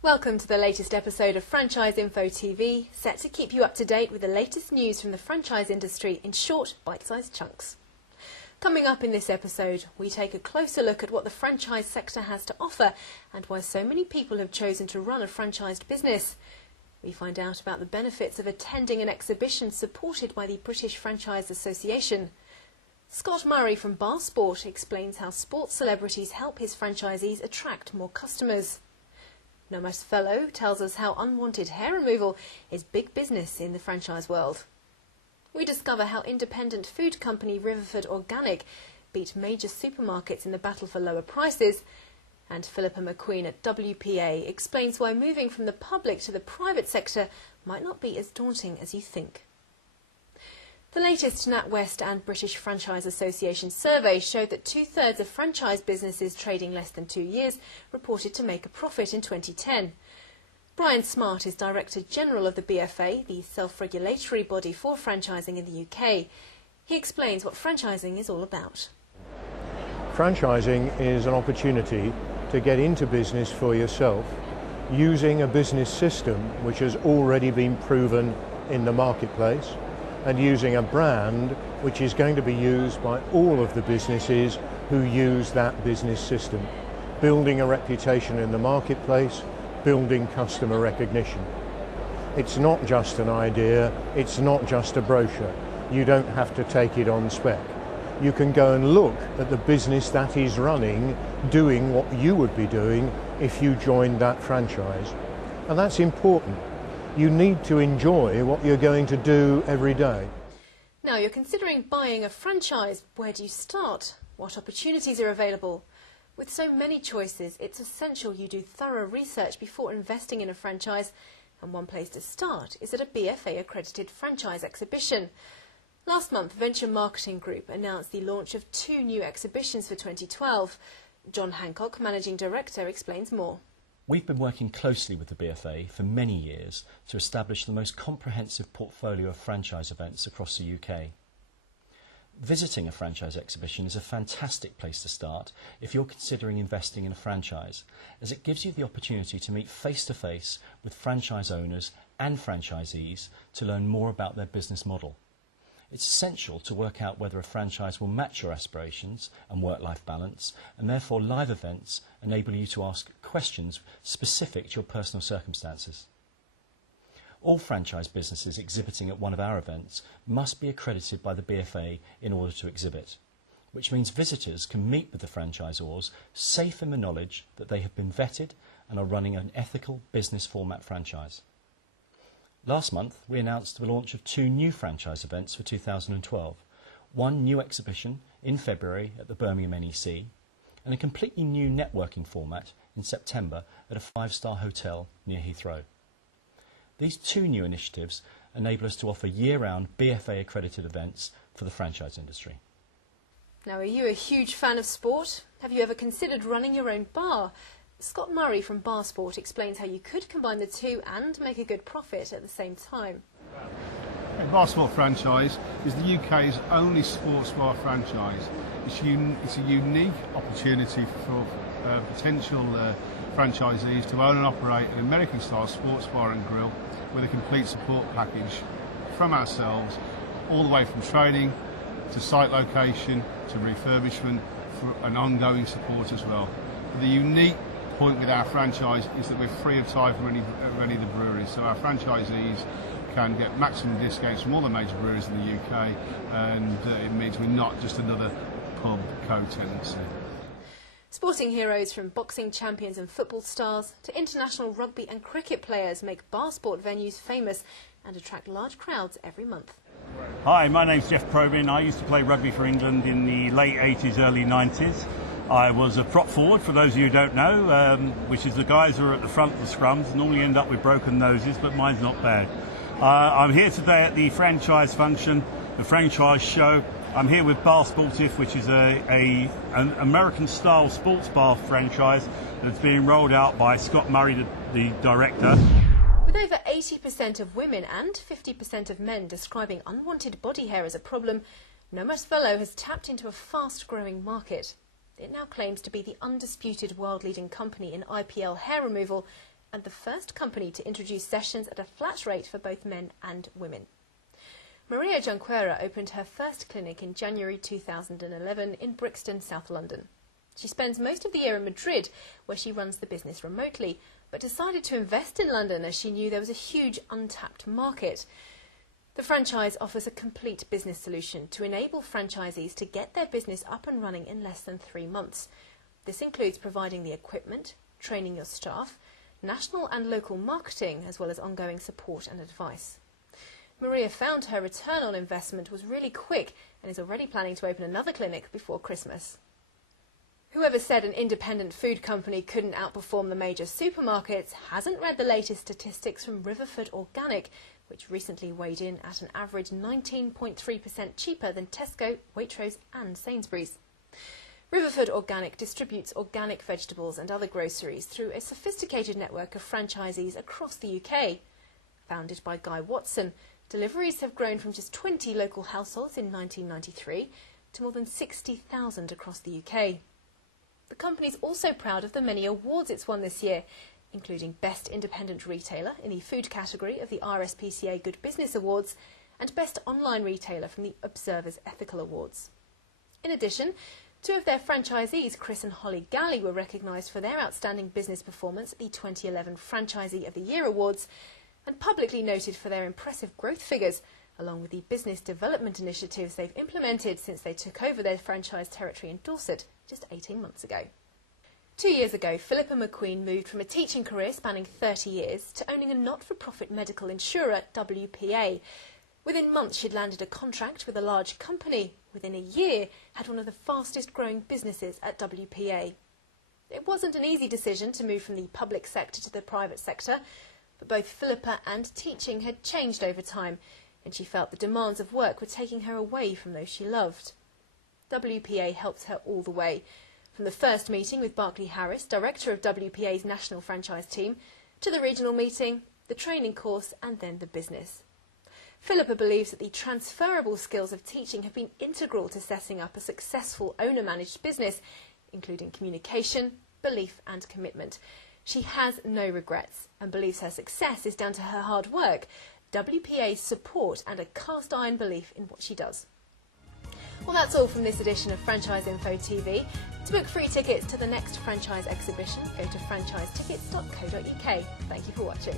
Welcome to the latest episode of Franchise Info TV, set to keep you up to date with the latest news from the franchise industry in short, bite-sized chunks. Coming up in this episode, we take a closer look at what the franchise sector has to offer and why so many people have chosen to run a franchised business. We find out about the benefits of attending an exhibition supported by the British Franchise Association. Scott Murray from Bar Sport explains how sports celebrities help his franchisees attract more customers. Nomasvello tells us how unwanted hair removal is big business in the franchise world. We discover how independent food company Riverford Organic beat major supermarkets in the battle for lower prices. And Philippa McQueen at WPA explains why moving from the public to the private sector might not be as daunting as you think. The latest NatWest and British Franchise Association survey showed that 2/3 of franchise businesses trading less than 2 years reported to make a profit in 2010. Brian Smart is Director General of the BFA, the self-regulatory body for franchising in the UK. He explains what franchising is all about. Franchising is an opportunity to get into business for yourself using a business system which has already been proven in the marketplace, and using a brand which is going to be used by all of the businesses who use that business system, building a reputation in the marketplace, building customer recognition. It's not just an idea, it's not just a brochure. You don't have to take it on spec. You can go and look at the business that is running, doing what you would be doing if you joined that franchise. And that's important. You need to enjoy what you're going to do every day. Now you're considering buying a franchise. Where do you start? What opportunities are available? With so many choices, it's essential you do thorough research before investing in a franchise, and one place to start is at a BFA accredited franchise exhibition. Last month, Venture Marketing Group announced the launch of 2 new exhibitions for 2012. John Hancock, Managing Director, explains more. We've been working closely with the BFA for many years to establish the most comprehensive portfolio of franchise events across the UK. Visiting a franchise exhibition is a fantastic place to start if you're considering investing in a franchise, as it gives you the opportunity to meet face-to-face with franchise owners and franchisees to learn more about their business model. It's essential to work out whether a franchise will match your aspirations and work-life balance, and therefore live events enable you to ask questions specific to your personal circumstances. All franchise businesses exhibiting at one of our events must be accredited by the BFA in order to exhibit, which means visitors can meet with the franchisors safe in the knowledge that they have been vetted and are running an ethical business format franchise. Last month, we announced the launch of 2 new franchise events for 2012, one new exhibition in February at the Birmingham NEC, and a completely new networking format in September at a 5-star hotel near Heathrow. These 2 new initiatives enable us to offer year-round BFA accredited events for the franchise industry. Now, are you a huge fan of sport? Have you ever considered running your own bar? Scott Murray from Bar Sport explains how you could combine the 2 and make a good profit at the same time. The Bar Sport franchise is the UK's only sports bar franchise. It's a unique opportunity for potential franchisees to own and operate an American-style sports bar and grill with a complete support package from ourselves, all the way from training to site location to refurbishment, for an ongoing support as well. The unique point with our franchise is that we're free of charge from any of the breweries, so our franchisees can get maximum discounts from all the major breweries in the UK, and it means we're not just another pub co-tenancy. Sporting heroes from boxing champions and football stars to international rugby and cricket players make bar sport venues famous and attract large crowds every month. Hi, my name's Jeff Probyn. I used to play rugby for England in the late 80s, early 90s. I was a prop forward, for those of you who don't know, which is the guys who are at the front of the scrums, normally end up with broken noses, but mine's not bad. I'm here today at the franchise function, the franchise show. I'm here with Bar Sportif, which is an American-style sports bar franchise that's being rolled out by Scott Murray, the director. With over 80% of women and 50% of men describing unwanted body hair as a problem, Nomasvello has tapped into a fast-growing market. It now claims to be the undisputed world-leading company in IPL hair removal and the first company to introduce sessions at a flat rate for both men and women. Maria Junqueira opened her first clinic in January 2011 in Brixton, South London. She spends most of the year in Madrid, where she runs the business remotely, but decided to invest in London as she knew there was a huge untapped market. The franchise offers a complete business solution to enable franchisees to get their business up and running in less than 3 months. This includes providing the equipment, training your staff, national and local marketing, as well as ongoing support and advice. Maria found her return on investment was really quick and is already planning to open another clinic before Christmas. Whoever said an independent food company couldn't outperform the major supermarkets hasn't read the latest statistics from Riverford Organic, which recently weighed in at an average 19.3% cheaper than Tesco, Waitrose and Sainsbury's. Riverford Organic distributes organic vegetables and other groceries through a sophisticated network of franchisees across the UK. Founded by Guy Watson, deliveries have grown from just 20 local households in 1993 to more than 60,000 across the UK. The company is also proud of the many awards it's won this year, including Best Independent Retailer in the food category of the RSPCA Good Business Awards and Best Online Retailer from the Observer's Ethical Awards. In addition, 2 of their franchisees, Chris and Holly Galley, were recognised for their outstanding business performance at the 2011 Franchisee of the Year Awards and publicly noted for their impressive growth figures, along with the business development initiatives they've implemented since they took over their franchise territory in Dorset just 18 months ago. 2 years ago, Philippa McQueen moved from a teaching career spanning 30 years to owning a not-for-profit medical insurer, WPA. Within months, she'd landed a contract with a large company. Within a year, had one of the fastest-growing businesses at WPA. It wasn't an easy decision to move from the public sector to the private sector, but both Philippa and teaching had changed over time, and she felt the demands of work were taking her away from those she loved. WPA helped her all the way, from the first meeting with Barclay Harris, director of WPA's national franchise team, to the regional meeting, the training course and then the business. Philippa believes that the transferable skills of teaching have been integral to setting up a successful owner-managed business, including communication, belief and commitment. She has no regrets and believes her success is down to her hard work, WPA's support and a cast-iron belief in what she does. Well, that's all from this edition of Franchise Info TV. To book free tickets to the next franchise exhibition, go to franchisetickets.co.uk. Thank you for watching.